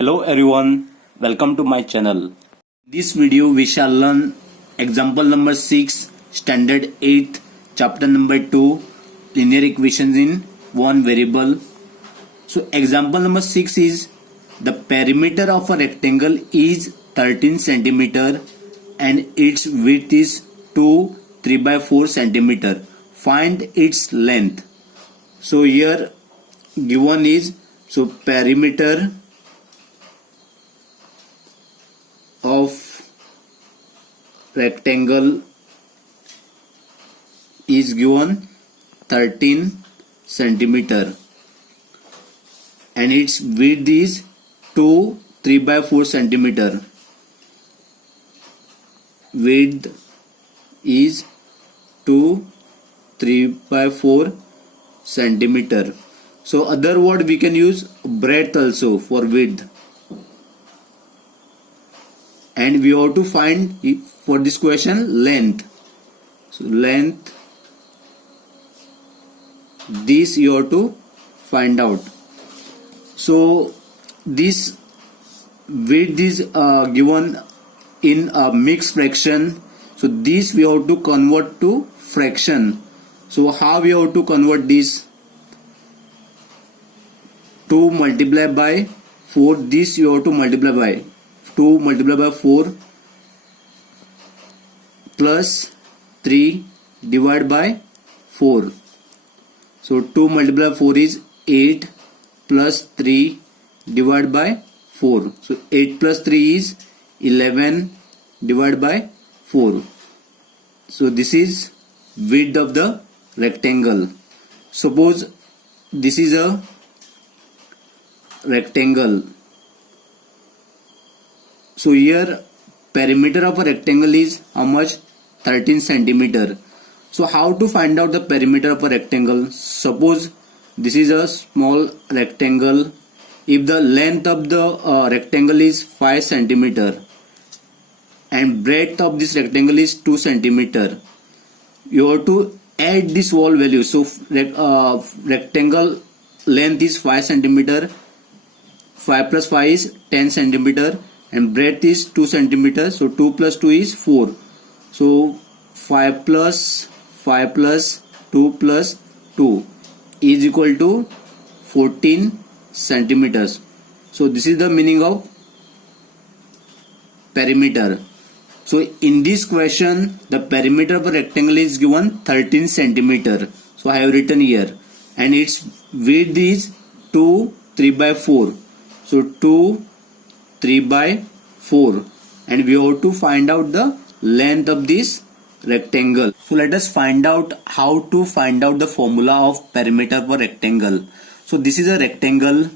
Hello everyone, welcome to my channel. This video we shall learn example number 6, standard 8, chapter number 2, linear equations in one variable. So example number 6 is the perimeter of a rectangle is 13 centimeter and its width is 2 3 by 4 centimeter. Find its length. So here given is perimeter of rectangle is given 13 centimeter and its width is 2 3 by 4 centimeter. Width is 2 3 by 4 centimeter. So other word we can use breadth also for width. And we have to find for this question length. So length, this you have to find out. So this width is given in a mixed fraction. So this we have to convert to fraction. So how we have to convert this? 2 multiplied by 4. This you have to multiply by 2 multiplied by 4 plus 3 divided by 4. So 2 multiplied by 4 is 8 plus 3 divided by 4. So 8 plus 3 is 11 divided by 4. So this is width of the rectangle. Suppose this is a rectangle. So here perimeter of a rectangle is how much? 13 centimeter. So how to find out the perimeter of a rectangle? Suppose this is a small rectangle. If the length of the rectangle is 5 centimeter and breadth of this rectangle is 2 centimeter, you have to add this whole value. So rectangle length is 5 centimeter, 5 plus 5 is 10 centimeter and breadth is 2 centimeter. So 2 plus 2 is 4. So 5 plus 2 plus 2 is equal to 14 centimeters. So this is the meaning of perimeter. So in this question the perimeter of a rectangle is given 13 centimeter. So I have written here and its width is 2 3 by 4. So 2 3 by 4 and we have to find out the length of this rectangle. So let us find out how to find out the formula of perimeter for rectangle. So this is a rectangle.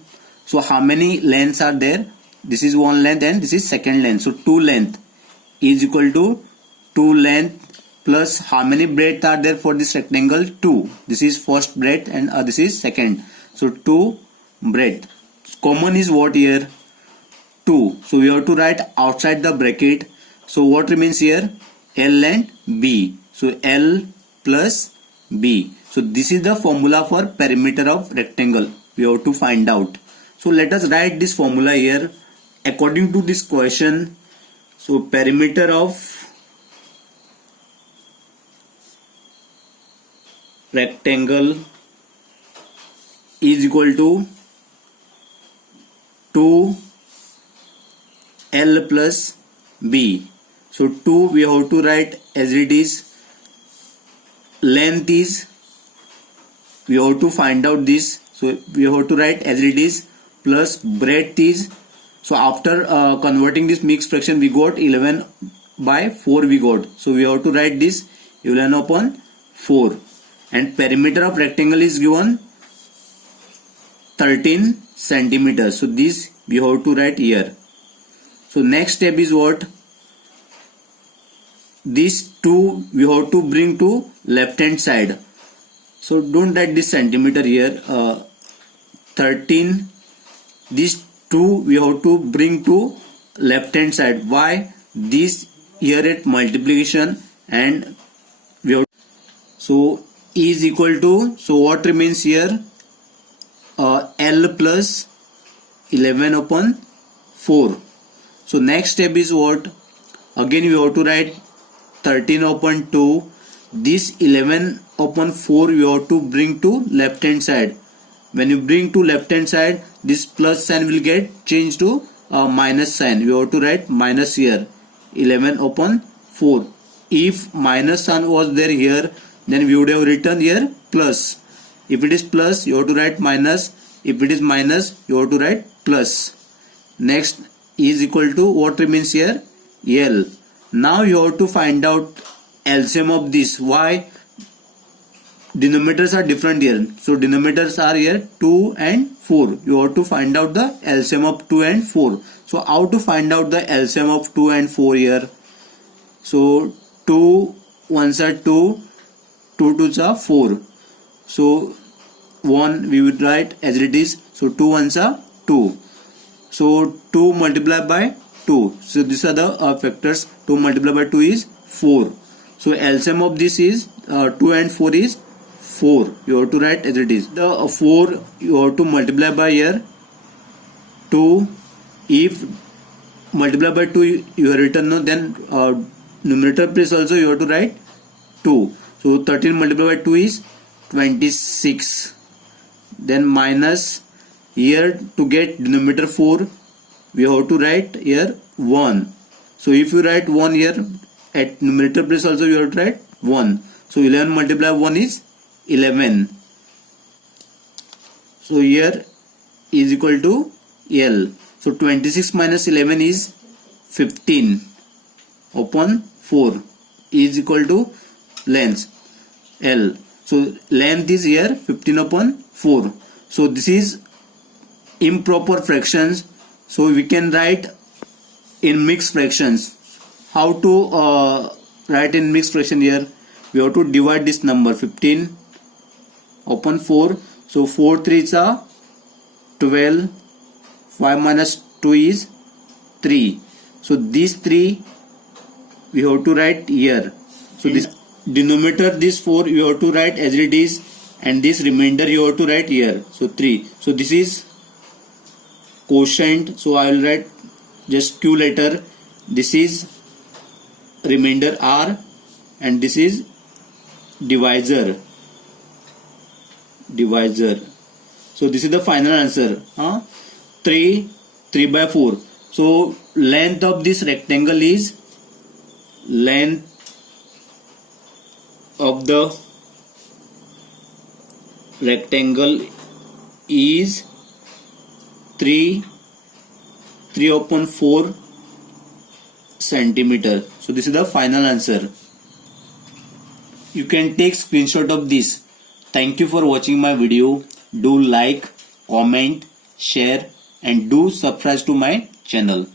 So how many lengths are there? This is one length and this is second length. So 2 length is equal to 2 length plus how many breadth are there for this rectangle? 2. This is first breadth and this is second. So 2 breadth. Common is what here? 2. So we have to write outside the bracket. So what remains here? L and B. So L plus B. So this is the formula for perimeter of rectangle. We have to find out. So let us write this formula here. According to this question, so perimeter of rectangle is equal to 2 L plus B. So 2 we have to write as it is. Length is, we have to find out this. So we have to write as it is plus breadth is. So after converting this mixed fraction we got 11 by 4 we got. So we have to write this 11 upon 4. And perimeter of rectangle is given 13 centimeters. So this we have to write here. So next step is what? These 2 we have to bring to left hand side. So don't write this centimeter here. 13. These 2 we have to bring to left hand side. Why? This here at multiplication and we have. So is equal to, so what remains here? L plus 11 upon 4. So next step is what? Again we have to write 13 upon 2. This 11 upon 4 you have to bring to left hand side. When you bring to left hand side, this plus sign will get changed to minus sign. You have to write minus here. 11 upon 4. If minus sign was there here, then we would have written here plus. If it is plus, you have to write minus. If it is minus, you have to write plus. Next is equal to what remains here? L. Now you have to find out LCM of this. Why? Denominators are different here. So denominators are here 2 and 4. You have to find out the LCM of 2 and 4. So how to find out the LCM of 2 and 4 here? So 2 ones are 2, 2 twos are 4. So 1 we would write as it is. So 2 ones are 2. So 2 multiplied by 2. So these are the factors. 2 multiplied by 2 is 4. So LCM of this is 2 and 4 is 4. You have to write as it is. The 4 you have to multiply by here 2. If multiply by 2 you have written no, then numerator place also you have to write 2. So 13 multiplied by 2 is 26. Then minus here to get denominator 4 we have to write here 1. So if you write 1 here at numerator place also you have to write 1. So 11 multiplied by 1 is 11. So here is equal to L. So 26 minus 11 is 15 upon 4 is equal to length L. So length is here 15 upon 4. So this is improper fractions. So we can write in mixed fractions. How to write in mixed fraction here? We have to divide this number 15 upon 4. So 4 3s are 12. 5 minus 2 is 3. So these 3 we have to write here. So this denominator, this 4 you have to write as it is, and this remainder you have to write here. So 3. So this is quotient. So I will write just Q letter. This is remainder R, and this is divisor. So this is the final answer. 3 by 4. So length of this rectangle is length of the rectangle is 3 upon 4 centimeter. So this is the final answer. You can take screenshot of this. Thank you for watching my video. Do like, comment, share, and do subscribe to my channel.